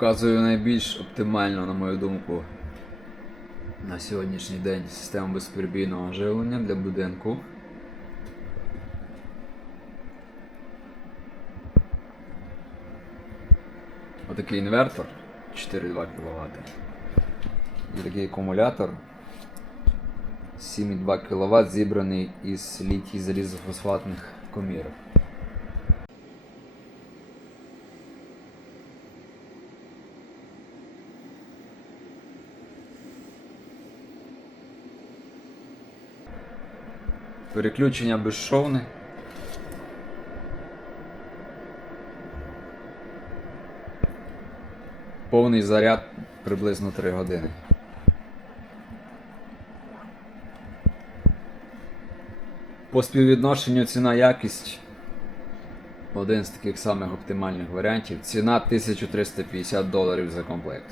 Показую найбільш оптимальну, на мою думку, на сьогоднішній день систему безперебійного живлення для будинку. Отакий інвертор 4,2 кВт. І такий акумулятор 7,2 кВт зібраний із літій залізофосфатних комірок. Переключення безшовне. Повний заряд приблизно 3 години. По співвідношенню ціна-якість один з таких самих оптимальних варіантів. Ціна 1350 доларів за комплект.